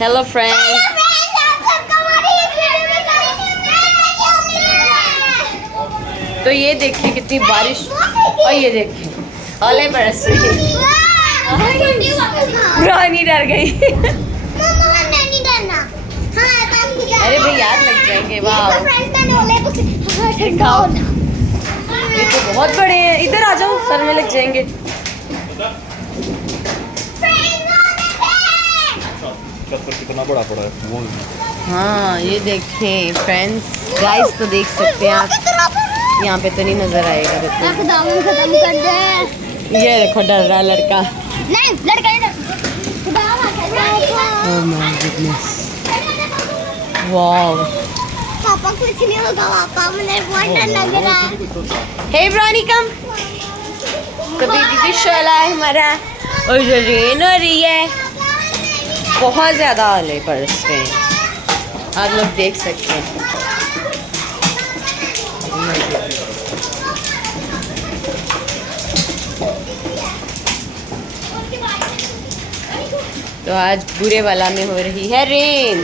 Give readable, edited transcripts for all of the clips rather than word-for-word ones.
Hello friend. तो ये देखिए कितनी बारिश, और ये देखिए ओले बरस रही। रानी डर गई। अरे भाई याद लग जाएंगे। वाह ये तो बहुत बड़े हैं, इधर आ जाओ, सर में लग जाएंगे। कितना बड़ा पड़ा है वो। हाँ ये देखें फ्रेंड्स, गाइस तो देख सकते हैं आप, यहाँ पे तो नहीं नजर आएगा। दामन खत्म कर दे। ये देखो डर रहा लड़का। नहीं लड़का नहीं। Oh my goodness, wow. पापा कुछ नहीं होगा पापा, मुझे बहुत डर लग रहा है। हे ब्रानी कम। तो बेबी भी शोला है हमारा, और रेन हो रही है, बहुत ज़्यादा ओले बरसते हैं, आप लोग देख सकते हैं। तो आज बुरे वाला में हो रही है रेन।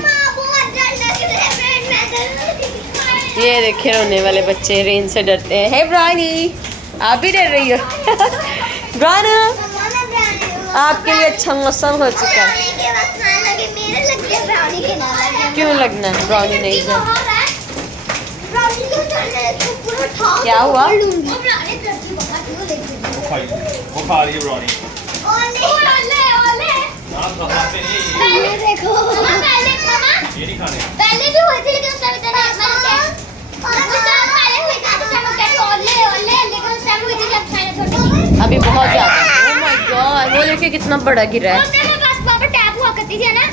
ये देखिए रोने वाले बच्चे रेन से डरते हैं। हे ब्रानी, आप भी डर रही हो? ब्राना, आपके लिए अच्छा मौसम हो चुका है। क्यों लगना? ब्राउनी नहीं है। क्या हुआ? वो खा रही है ब्राउनी। देखो ये नहीं खाने। पहले भी हुए थे लेकिन उस टाइम इतना पहले हुए थे लेकिन उस टाइम हुए थे जब साइना छोटी। अभी बहुत ज़्यादा। ओह माय गॉड, वो देखिए कितना बड़ा गिरा है। मेरे पास पापा टैप हुआ करती थी ना,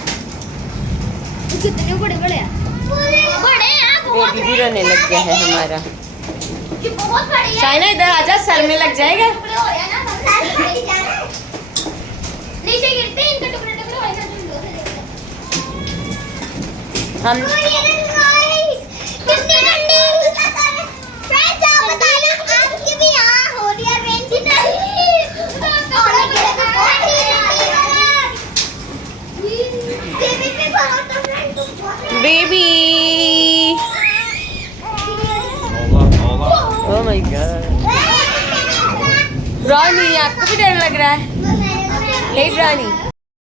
कितने बड़े बड़े हैं, बड़े हैं बहुत। बेबी भी रोने लग गया है हमारा। ये बहुत बड़े हैं। शाइना इधर आजा, सर में लग जाएगा। टुकड़े हो रहे हैं ना, नीचे गिरते हैं इनके टुकड़े टुकड़े हो रहे हैं। हम कितनी ठंडी। फ्रेंड्स आप बताइए आपकी भी यहाँ हो रही है रेन की बेबी, ओह माय गॉड। रानी, आपको भी डर लग रहा है? हे रानी,